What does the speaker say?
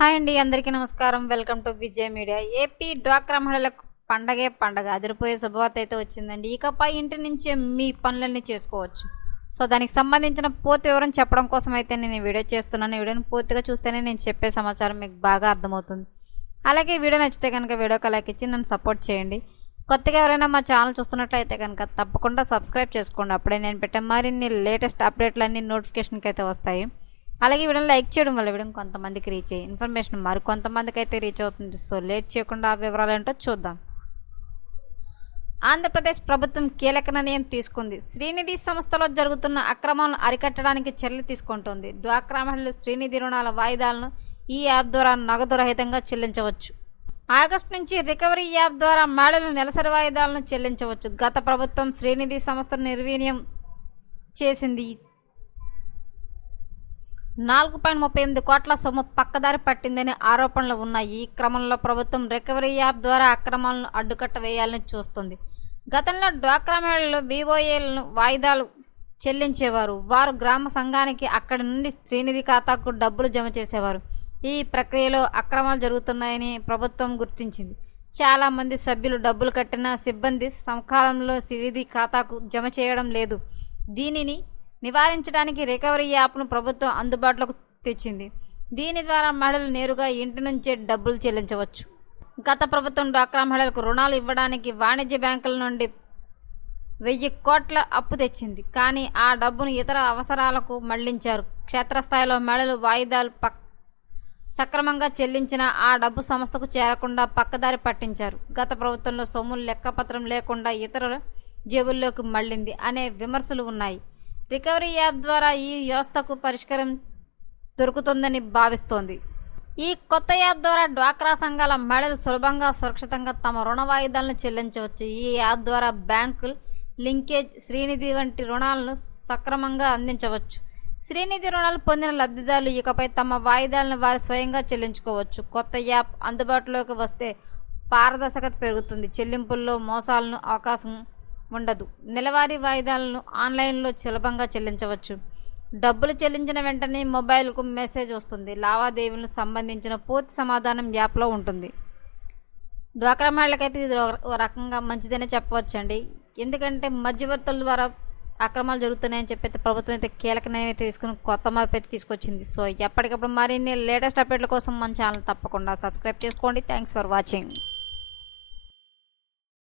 Hi అండి అందరికీ నమస్కారం. Welcome to Vijay media. AP డ్వాక్రా మహిళలకు పండగే పండగ. అదిరిపోయే శుభవార్త అయితే వచ్చిందండి. ఇకపై ఇంటి నుంచే మీ పనులన్నీ చేసుకోవచ్చు. సో దానికి సంబంధించిన పూర్తి వివరం చెప్పడం కోసం అయితే నేను వీడియో చేస్తున్నాను. వీడియోని పూర్తిగా చూస్తేనే నేను చెప్పే సమాచారం మీకు బాగా అర్థమవుతుంది. అలాగే వీడియో నచ్చితే కనుక వీడియోకి లైక్ ఇచ్చి నన్ను సపోర్ట్ చేయండి. కొత్తగా ఎవరైనా మా ఛానల్ చూస్తున్నట్లయితే కనుక తప్పకుండా సబ్స్క్రైబ్ చేసుకోండి. అప్పుడే నేను పెట్టే మరిన్ని లేటెస్ట్ అప్డేట్లన్నీ నోటిఫికేషన్కి అయితే వస్తాయి. అలాగే వీడియోని లైక్ చేయడం వల్ల వీడియో కొంతమందికి రీచ్ అయ్యి ఇన్ఫర్మేషన్ మరి కొంతమందికి అయితే రీచ్ అవుతుంది. సో లేట్ చేయకుండా ఆ వివరాలు ఏంటో చూద్దాం. ఆంధ్రప్రదేశ్ ప్రభుత్వం కీలక నిర్ణయం తీసుకుంది. శ్రీనిధి సంస్థలో జరుగుతున్న అక్రమాలను అరికట్టడానికి చర్యలు తీసుకుంటోంది. డ్వాక్రా మహిళలు శ్రీనిధి రుణాల వాయిదాలను ఈ యాప్ ద్వారా నగదు రహితంగా చెల్లించవచ్చు. ఆగస్టు నుంచి రికవరీ యాప్ ద్వారా మహిళలు నెలసరి వాయిదాలను చెల్లించవచ్చు. గత ప్రభుత్వం శ్రీనిధి సంస్థను నిర్వీర్యం చేసింది. నాలుగు పాయింట్ ముప్పై ఎనిమిది కోట్ల సొమ్ము పక్కదారి పట్టిందని ఆరోపణలు ఉన్నాయి. ఈ క్రమంలో ప్రభుత్వం రికవరీ యాప్ ద్వారా అక్రమాలను అడ్డుకట్ట వేయాలని చూస్తుంది. గతంలో డ్వాక్రా మేళలు బీఓఏలను వాయిదాలు చెల్లించేవారు. వారు గ్రామ సంఘానికి అక్కడి నుండి శ్రీనిధి ఖాతాకు డబ్బులు జమ చేసేవారు. ఈ ప్రక్రియలో అక్రమాలు జరుగుతున్నాయని ప్రభుత్వం గుర్తించింది. చాలామంది సభ్యులు డబ్బులు కట్టిన సిబ్బంది సమకాలంలో శ్రీనిధి ఖాతాకు జమ చేయడం లేదు. దీనిని నివారించడానికి రికవరీ యాప్ను ప్రభుత్వం అందుబాటులోకి తెచ్చింది. దీని ద్వారా మహిళలు నేరుగా ఇంటి నుంచే డబ్బులు చెల్లించవచ్చు. గత ప్రభుత్వం డ్వాక్రా మహిళలకు రుణాలు ఇవ్వడానికి వాణిజ్య బ్యాంకుల నుండి వెయ్యి కోట్ల అప్పు తెచ్చింది. కానీ ఆ డబ్బును ఇతర అవసరాలకు మళ్ళించారు. క్షేత్రస్థాయిలో మహిళలు వాయిదాలు పక్ సక్రమంగా చెల్లించిన ఆ డబ్బు సంస్థకు చేరకుండా పక్కదారి పట్టించారు. గత ప్రభుత్వంలో సొమ్ములు లెక్కపత్రం లేకుండా ఇతరుల జేబుల్లోకి మళ్ళింది అనే విమర్శలు ఉన్నాయి. రికవరీ యాప్ ద్వారా ఈ వ్యవస్థకు పరిష్కారం దొరుకుతుందని భావిస్తోంది. ఈ కొత్త యాప్ ద్వారా డ్వాక్రా సంఘాల మహిళలు సులభంగా సురక్షితంగా తమ రుణ వాయిదాలను చెల్లించవచ్చు. ఈ యాప్ ద్వారా బ్యాంకులు లింకేజ్ శ్రీనిధి వంటి రుణాలను సక్రమంగా అందించవచ్చు. శ్రీనిధి రుణాలు పొందిన లబ్ధిదారులు ఇకపై తమ వాయిదాలను వారి స్వయంగా చెల్లించుకోవచ్చు. కొత్త యాప్ అందుబాటులోకి వస్తే పారదర్శకత పెరుగుతుంది. చెల్లింపుల్లో మోసాలను అవకాశం ఉండదు. నెలవారీ వాయిదాలను ఆన్లైన్లో సులభంగా చెల్లించవచ్చు. డబ్బులు చెల్లించిన వెంటనే మొబైల్కు మెసేజ్ వస్తుంది. లావాదేవీలకు సంబంధించిన పూర్తి సమాధానం యాప్లో ఉంటుంది. డ్వాక్రా మహిళకైతే ఇది ఒక రకంగా మంచిదనే చెప్పవచ్చండి. ఎందుకంటే మధ్యవర్తుల ద్వారా అక్రమాలు జరుగుతున్నాయని చెప్పి అయితే ప్రభుత్వం అయితే కీలక నిర్ణయం అయితే తీసుకుని కొత్త మార్పు అయితే తీసుకొచ్చింది. సో ఎప్పటికప్పుడు మరిన్ని లేటెస్ట్ అప్డేట్ల కోసం మన ఛానల్ తప్పకుండా సబ్స్క్రైబ్ చేసుకోండి. Thanks for watching.